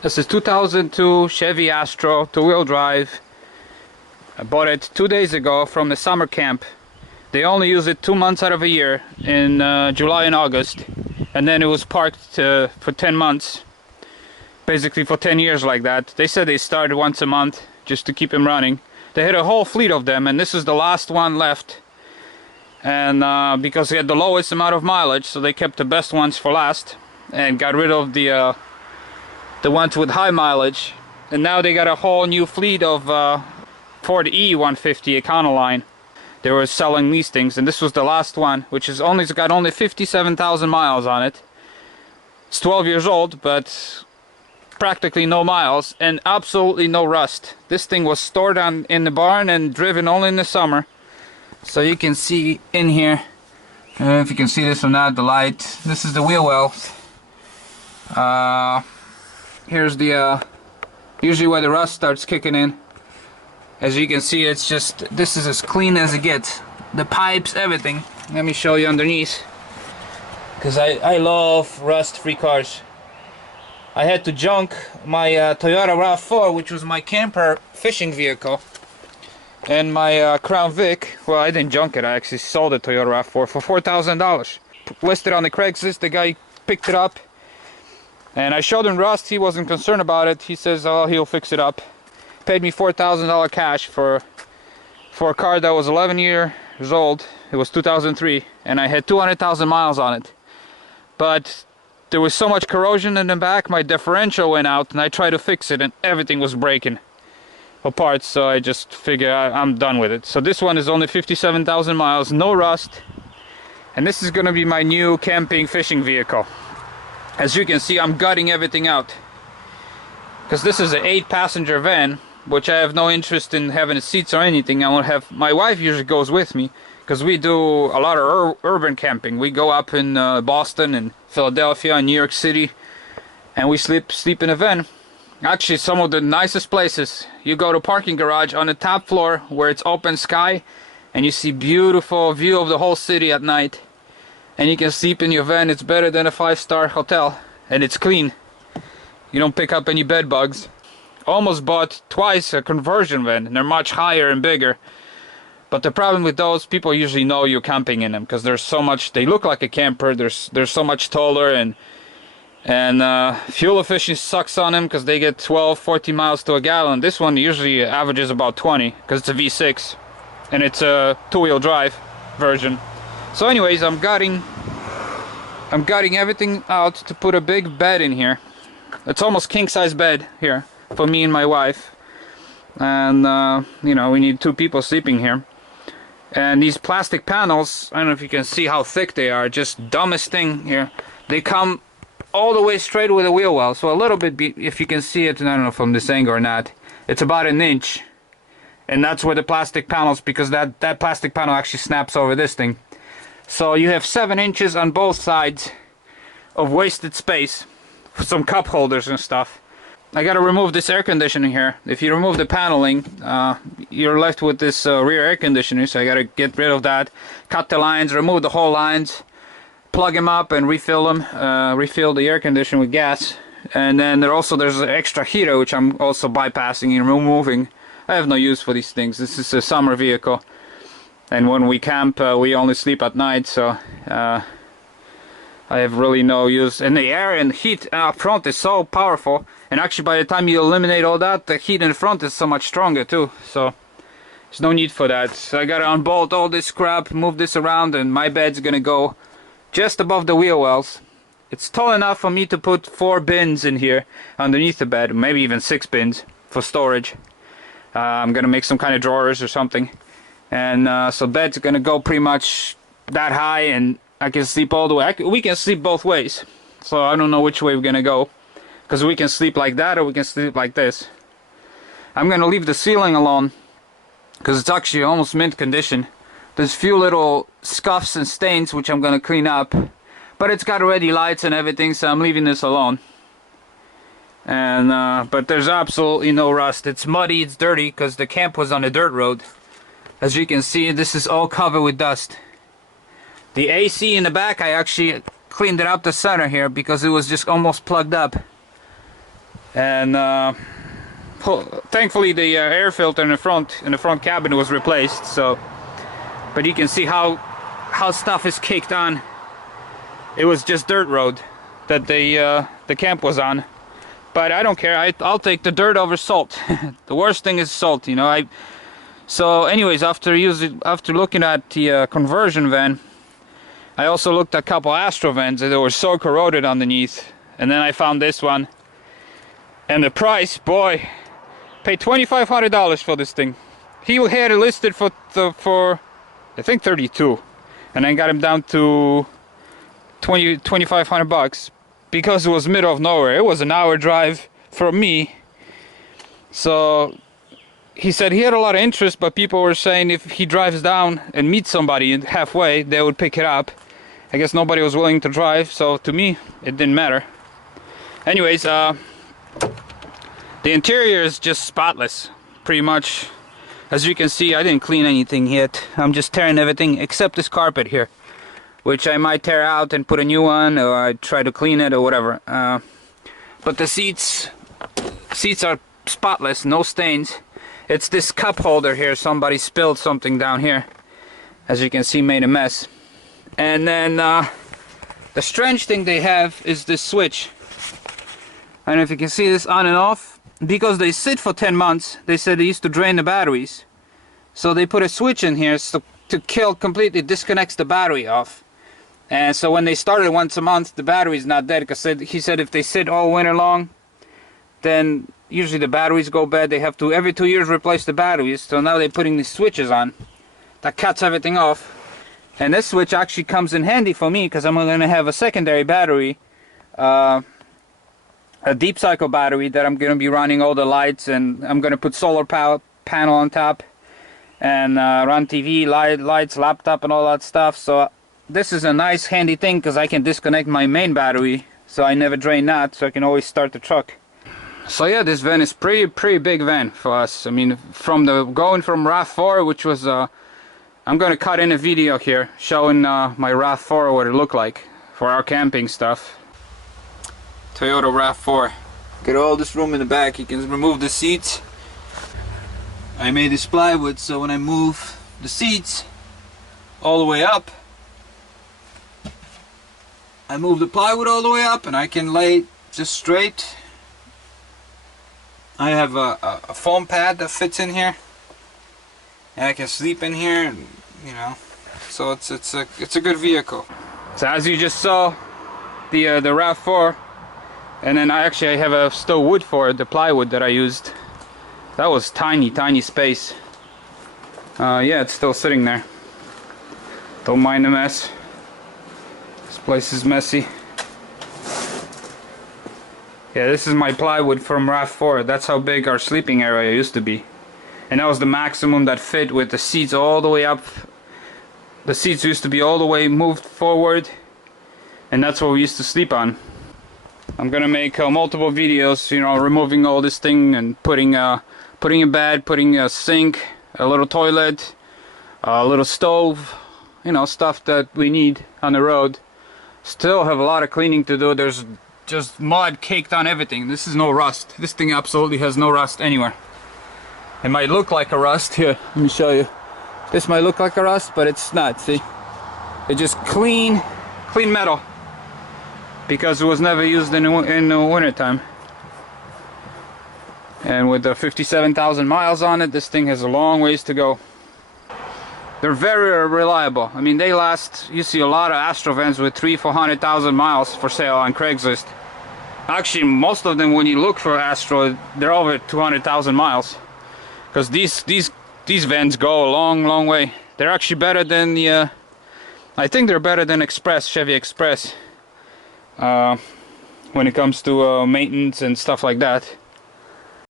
This is 2002 Chevy Astro, two-wheel drive. I bought it 2 days ago from the summer camp. They only use it 2 months out of a year, in July and August, and then it was parked for 10 months, basically for 10 years like that. They said they started once a month just to keep them running. They had a whole fleet of them, and this is the last one left, and because they had the lowest amount of mileage, so they kept the best ones for last and got rid of the ones with high mileage. And now they got a whole new fleet of Ford E150 Econoline. They were selling these things, and this was the last one, which is only, it's got only 57,000 miles on it. It's 12 years old, but practically no miles and absolutely no rust. This thing was stored in the barn and driven only in the summer. So you can see in here, if you can see this or not, the light. This is the wheel well. Here's the usually where the rust starts kicking in. As you can see, it's just, this is as clean as it gets. The pipes, everything. Let me show you underneath, because I love rust-free cars. I had to junk my Toyota RAV4, which was my camper fishing vehicle, and my Crown Vic. Well, I didn't junk it, I actually sold the Toyota RAV4 for $4,000. Listed on the Craigslist. The guy picked it up, and I showed him rust. He wasn't concerned about it. He says, oh, he'll fix it up. Paid me $4,000 cash for a car that was 11 years old. It was 2003, and I had 200,000 miles on it. But there was so much corrosion in the back, my differential went out, and I tried to fix it, and everything was breaking apart. So I just figured I'm done with it. So this one is only 57,000 miles, no rust, and this is gonna be my new camping fishing vehicle. As you can see, I'm gutting everything out, because this is an 8-passenger van, which I have no interest in having seats or anything. I won't have, my wife usually goes with me, because we do a lot of urban camping. We go up in Boston and Philadelphia and New York City, and we sleep in a van. Actually, some of the nicest places. You go to parking garage on the top floor where it's open sky, and you see beautiful view of the whole city at night, and you can sleep in your van. It's better than a 5-star hotel, and it's clean. You don't pick up any bed bugs. Almost bought twice a conversion van, and they're much higher and bigger. But the problem with those, people usually know you're camping in them, because there's so much, they look like a camper, they're so much taller, and fuel efficiency sucks on them, because they get 12-14 miles to a gallon. This one usually averages about 20, because it's a V6, and it's a two-wheel drive version. So anyways, I'm gutting everything out to put a big bed in here. It's almost king-size bed here for me and my wife, and you know, we need 2 people sleeping here. And these plastic panels, I don't know if you can see how thick they are, just dumbest thing here. They come all the way straight with a wheel well, so a little bit, if you can see it, I don't know from this angle or not, it's about 1 inch, and that's where the plastic panels, because that plastic panel actually snaps over this thing. So you have 7 inches on both sides of wasted space for some cup holders and stuff. I gotta remove this air conditioner here. If you remove the paneling, you're left with this rear air conditioner, so I gotta get rid of that, cut the lines, remove the whole lines, plug them up and refill them, refill the air conditioner with gas. And then there's an extra heater, which I'm also bypassing and removing. I have no use for these things. This is a summer vehicle, and when we camp, we only sleep at night, so I have really no use. And the air and heat up front is so powerful, and actually by the time you eliminate all that, the heat in the front is so much stronger too, so there's no need for that. So I gotta unbolt all this crap, move this around, and my bed's gonna go just above the wheel wells. It's tall enough for me to put 4 bins in here underneath the bed, maybe even 6 bins for storage. I'm gonna make some kind of drawers or something, and so bed's gonna go pretty much that high, and I can sleep all the way. We can sleep both ways, so I don't know which way we're gonna go, because we can sleep like that or we can sleep like this. I'm gonna leave the ceiling alone, because it's actually almost mint condition. There's few little scuffs and stains which I'm gonna clean up, but it's got already lights and everything, so I'm leaving this alone. And but there's absolutely no rust. It's muddy, it's dirty, because the camp was on a dirt road. As you can see, this is all covered with dust. The AC in the back, I actually cleaned it up the center here, because it was just almost plugged up. and thankfully the air filter in the front cabin was replaced. So, but you can see how stuff is caked on. It was just dirt road that the camp was on, but I don't care. I'll take the dirt over salt. The worst thing is salt, you know. So anyways, after looking at the conversion van, I also looked at a couple Astro vans that were so corroded underneath, and then I found this one, and the price, boy, paid $2,500 for this thing. He had it listed for I think 32, and I got him down to $2,500 because it was middle of nowhere. It was an hour drive from me. So he said he had a lot of interest, but people were saying if he drives down and meets somebody halfway, they would pick it up. I guess nobody was willing to drive, so to me it didn't matter. Anyways, the interior is just spotless, pretty much. As you can see, I didn't clean anything yet. I'm just tearing everything except this carpet here, which I might tear out and put a new one, or I try to clean it or whatever. But the seats are spotless, no stains. It's this cup holder here. Somebody spilled something down here. As you can see, made a mess. And then the strange thing they have is this switch. I don't know if you can see this on and off. Because they sit for 10 months, they said they used to drain the batteries. So they put a switch in here to kill, completely disconnects the battery off. And so when they started once a month, the battery's not dead, because he said if they sit all winter long, then usually the batteries go bad. They have to every 2 years replace the batteries. So now they're putting these switches on that cuts everything off. And this switch actually comes in handy for me, because I'm going to have a secondary battery, a deep cycle battery that I'm going to be running all the lights, and I'm going to put solar power panel on top and run TV, lights, laptop and all that stuff. So this is a nice handy thing, because I can disconnect my main battery so I never drain that, so I can always start the truck. So yeah, this van is pretty big van for us. I mean, going from RAV4, which was I'm going to cut in a video here showing my RAV4, what it looked like for our camping stuff. Toyota RAV4. Got all this room in the back. You can remove the seats. I made this plywood, so when I move the seats all the way up, I move the plywood all the way up, and I can lay just straight. I have a foam pad that fits in here, and I can sleep in here, and, you know, so it's a good vehicle. So as you just saw, the RAV4. And then I have still wood for it, the plywood that I used. That was tiny space. Yeah, it's still sitting there. Don't mind the mess. This place is messy. Yeah, this is my plywood from RAV4. That's how big our sleeping area used to be. And that was the maximum that fit, with the seats all the way up. The seats used to be all the way moved forward. And that's what we used to sleep on. I'm gonna make multiple videos, you know, removing all this thing and putting a bed, putting a sink, a little toilet, a little stove, you know, stuff that we need on the road. Still have a lot of cleaning to do. There's just mud caked on everything. This is no rust. This thing absolutely has no rust anywhere. It might look like a rust. Here, let me show you. This might look like a rust, but it's not. See, it's just clean metal, because it was never used in the winter time. And with the 57,000 miles on it, this thing has a long ways to go. They're very reliable. I mean, they last. You see a lot of Astro vans with 300,000-400,000 miles for sale on Craigslist. Actually, most of them, when you look for Astro, they're over 200,000 miles, because these vans go a long way. They're actually better than the I think they're better than Chevy Express when it comes to maintenance and stuff like that.